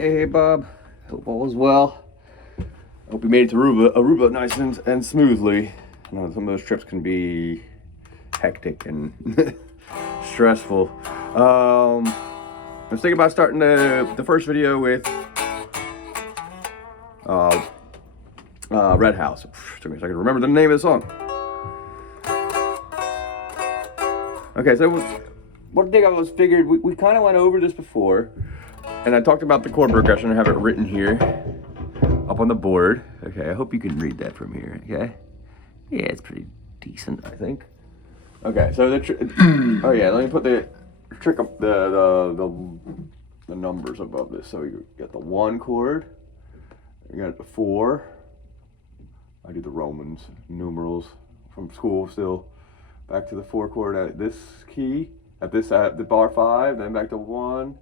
Hey, Bob. Hope all is well. Hope you made it to Aruba nice and smoothly. I know some of those trips can be hectic and stressful. I was thinking about starting the first video with Red House. Took me a second to remember the name of the song. Okay, so one thing I was figured, we kind of went over this before, and I talked about the chord progression. I have it written here up on the board. Okay, I hope you can read that from here. Okay, yeah, it's pretty decent, I think. Okay, so oh yeah, let me put the trick up the numbers above this. So you get the 1 chord, you got the 4. I do the Romans numerals from school still. Back to the 4 chord at this key, at the bar 5, then back to 1,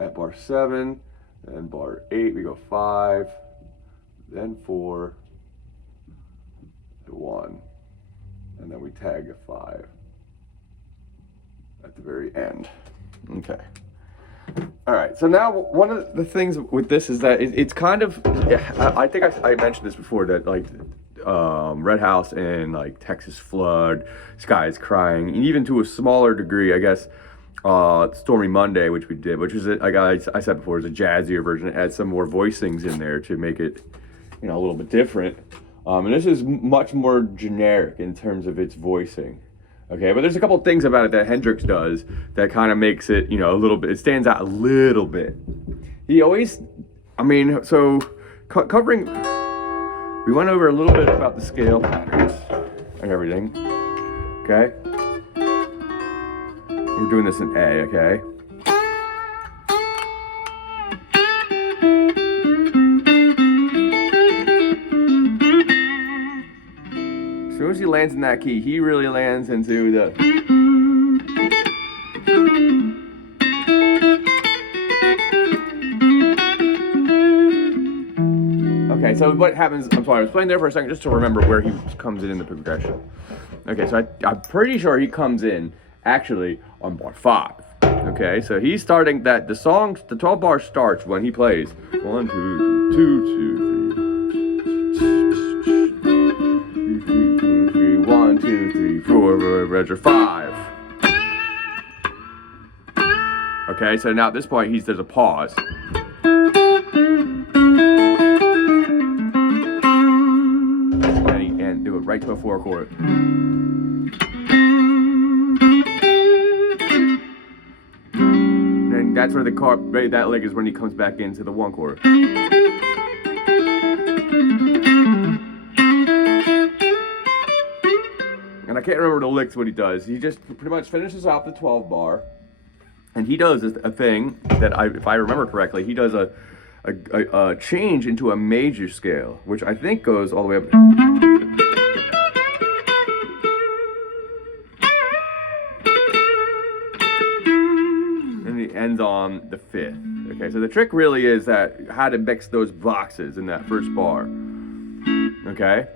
at bar 7, then bar 8, we go 5, then 4, to 1, and then we tag a 5 at the very end. Okay. All right, so now one of the things with this is that it's kind of, I think I mentioned this before, that like Red House and like Texas Flood, Skies Crying, and even to a smaller degree, I guess, Stormy Monday, which we did, which was, like I said before, is a jazzier version. It adds some more voicings in there to make it, a little bit different. And this is much more generic in terms of its voicing. Okay, but there's a couple things about it that Hendrix does that kind of makes it, a little bit, it stands out a little bit. He always, so covering, we went over a little bit about the scale patterns and everything, okay? We're doing this in A, okay? As soon as he lands in that key, he really lands into the... Okay, so what happens, I'm sorry, I was playing there for a second just to remember where he comes in the progression. Okay, so I'm pretty sure he comes in, actually, on bar 5. Okay, so he's starting that, the 12 bar starts when he plays 1, 2, 1, 2, 3, 4, register 5. Okay, so now at this point, there's a pause. And do it right to a 4 chord. And that's where the chord, right, that lick is when he comes back into the 1 chord. And I can't remember the licks what he does. He just pretty much finishes off the 12 bar, and he does a thing that, if I remember correctly, he does a change into a major scale, which I think goes all the way up. And he ends on the 5th. Okay, so the trick really is that how to mix those boxes in that first bar. Okay?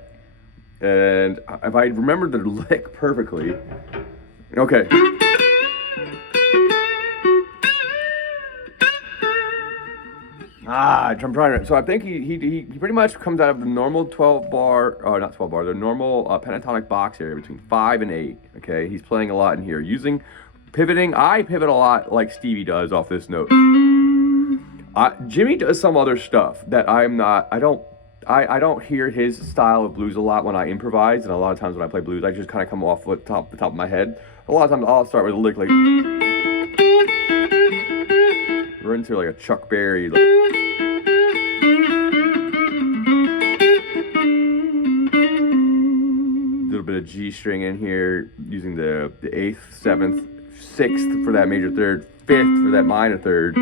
And if I remember the lick perfectly, okay. I'm trying to. So I think he pretty much comes out of the normal 12 bar, not 12 bar, the normal pentatonic box area between 5 and 8. Okay, he's playing a lot in here, using pivoting. I pivot a lot like Stevie does off this note. Jimmy does some other stuff that I'm not. I don't hear his style of blues a lot when I improvise, and a lot of times when I play blues, I just kind of come off the top of my head. A lot of times I'll start with a lick like we're into like a Chuck Berry. Like, little bit of G string in here, using the 8th, 7th, 6th for that major 3rd, 5th for that minor 3rd.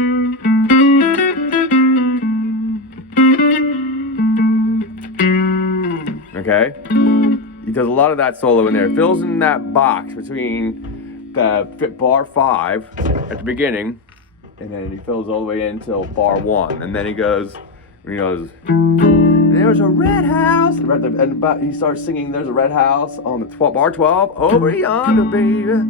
Okay, he does a lot of that solo in there, fills in that box between the bar 5 at the beginning, and then he fills all the way in till bar 1, and then he goes, there's a red house, and he starts singing, there's a red house on the bar 12, over yonder, baby.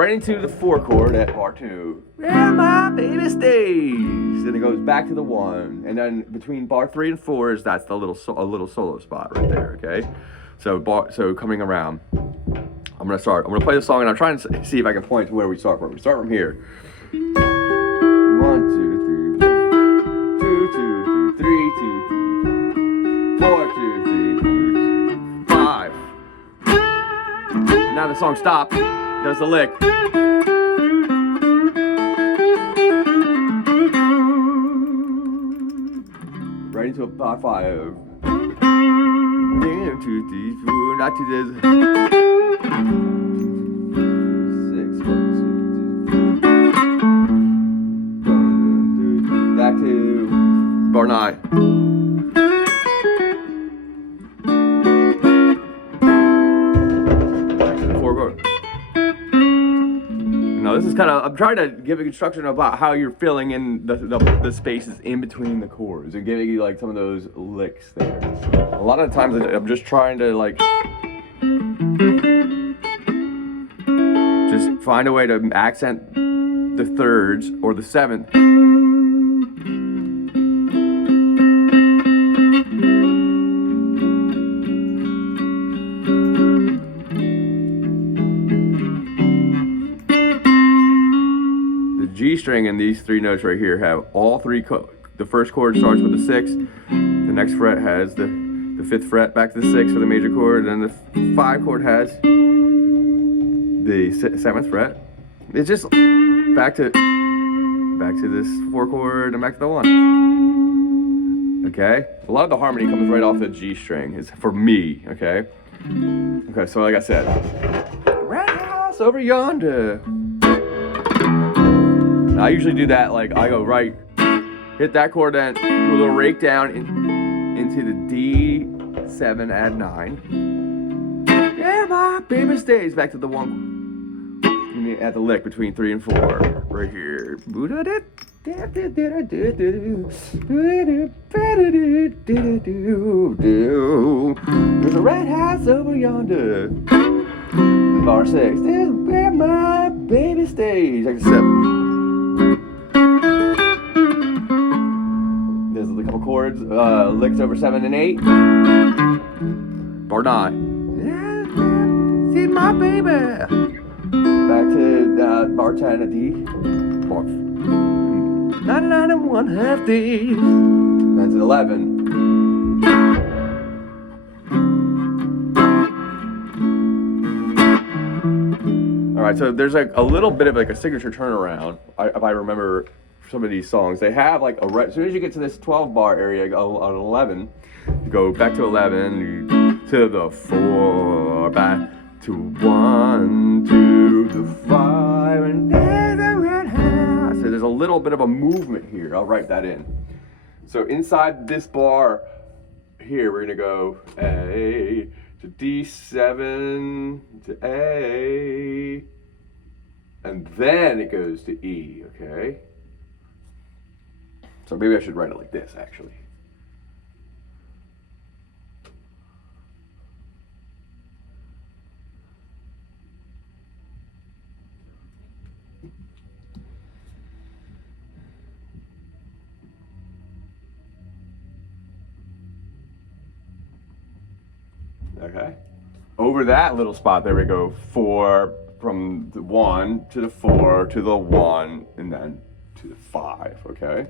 right into the 4 chord at bar 2. Where my baby stays. Then it goes back to the 1, and then between bar 3 and 4 is that's the little solo spot right there. Okay, so coming around, I'm gonna play the song, and I'm trying to see if I can point to where we start from. We start from here. 1, 2, 3, 2, 2, 3, 2, 4, 2, 3, 5. Now the song stops. Does the lick. Right into a bar 5. 1, 2, 3, 4, not to this. 6, 1, 2, 3. Back to bar 9. Back to the 4 chord. Now this is kind of, I'm trying to give a instruction about how you're filling in the spaces in between the chords and giving you like some of those licks there. A lot of times I'm just trying to like just find a way to accent the 3rds or the 7th. G string and these 3 notes right here have all 3 the first chord starts with the 6, the next fret has the 5th fret back to the 6 for the major chord, and then the 5 chord has the 7th fret. It's just back to this 4 chord and back to the 1. Okay, a lot of the harmony comes right off the G string, is for me. Okay, so like I said, red house over yonder. I usually do that, like I go right, hit that chord, then do a little rake down into the D7, add 9. Yeah, my baby stays, back to the 1. At the lick between 3 and 4, right here. There's a red house over yonder. Bar 6, this is where my baby stays. Like 7. There's a couple chords, licks over 7 and 8. Bar 9. Yeah, see my baby. Back to bar 10 at D. Bar 99 and 1/2 D. That's at 11. All right, so there's like a little bit of like a signature turnaround. If I remember some of these songs, they have like as soon as you get to this 12 bar area on 11, you go back to 11 to the 4, back to 1 to the 5, and there's a red house. So there's a little bit of a movement here. I'll write that in. So inside this bar here, we're gonna go A to D7 to A, and then it goes to E. Okay. So maybe I should write it like this, actually. Okay. Over that little spot, there we go. 4 from the 1 to the 4 to the 1, and then to the 5. Okay.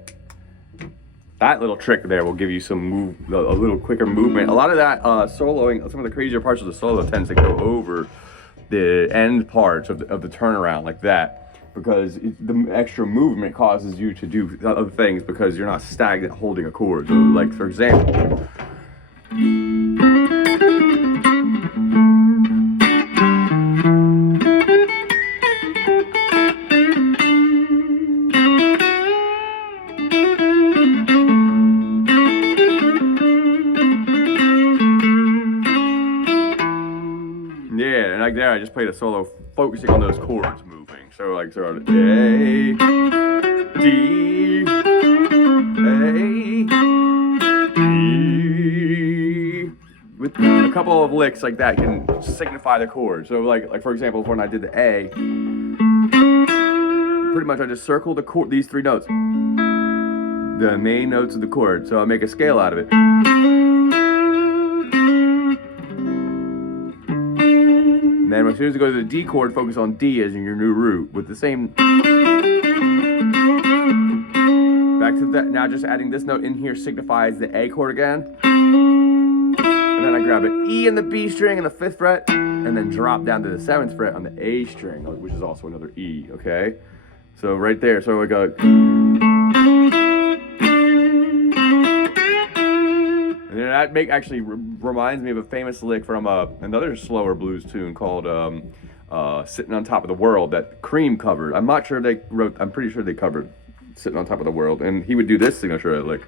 That little trick there will give you some a little quicker movement. A lot of that soloing, some of the crazier parts of the solo tends to go over the end parts of the turnaround like that, because the extra movement causes you to do other things because you're not stagnant holding a chord. So, like for example. There, I just played a solo focusing on those chords moving. So like sort of A, D, A, E, with a couple of licks like that can signify the chord. So like for example, when I did the A, pretty much I just circle the chord, these 3 notes, the main notes of the chord. So I make a scale out of it. And then as soon as you go to the D chord, focus on D as in your new root with the same. Back to that. Now just adding this note in here signifies the A chord again. And then I grab an E in the B string and the 5th fret, and then drop down to the 7th fret on the A string, which is also another E, okay? So right there, so I go. And then that actually reminds me of a famous lick from another slower blues tune called Sitting on Top of the World that Cream covered. I'm not sure they wrote, I'm pretty sure they covered Sitting on Top of the World. And he would do this signature lick.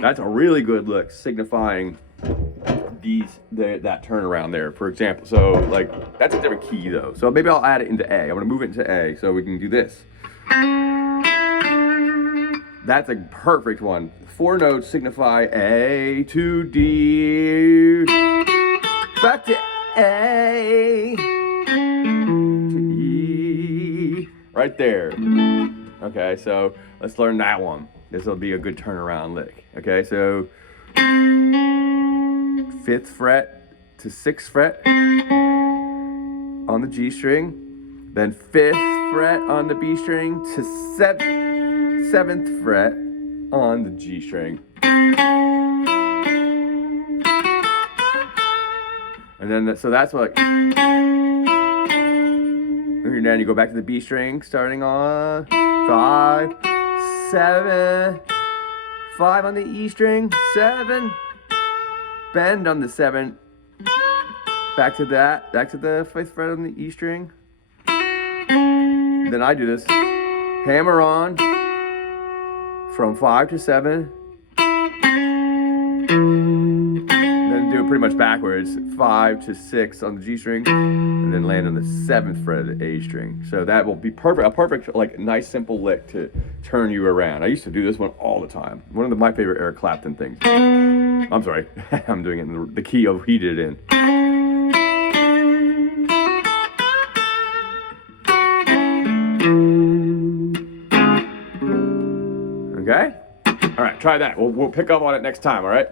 That's a really good lick signifying that turnaround there, for example. So like, that's a different key though. So maybe I'll add it into A. I'm gonna move it into A so we can do this. That's a perfect one. 4 notes signify A to D, back to A to E, right there. Okay, so let's learn that one. This will be a good turnaround lick. Okay, so 5th fret to 6th fret on the G string, then 5th fret on the B string to 7th fret on the G string. And then, so that's what, and then you go back to the B string, starting on 5, 7, 5 on the E string, 7, bend on the 7, back to that, back to the 5th fret on the E string. Then I do this, hammer on from 5 to 7, then do it pretty much backwards, 5 to 6 on the G string, and then land on the 7th fret of the A string. So that will be perfect, a perfect, like, nice simple lick to turn you around. I used to do this one all the time. One of my favorite Eric Clapton things. I'm sorry, I'm doing it in the key of he did it in. Okay? All right, try that. We'll pick up on it next time, all right?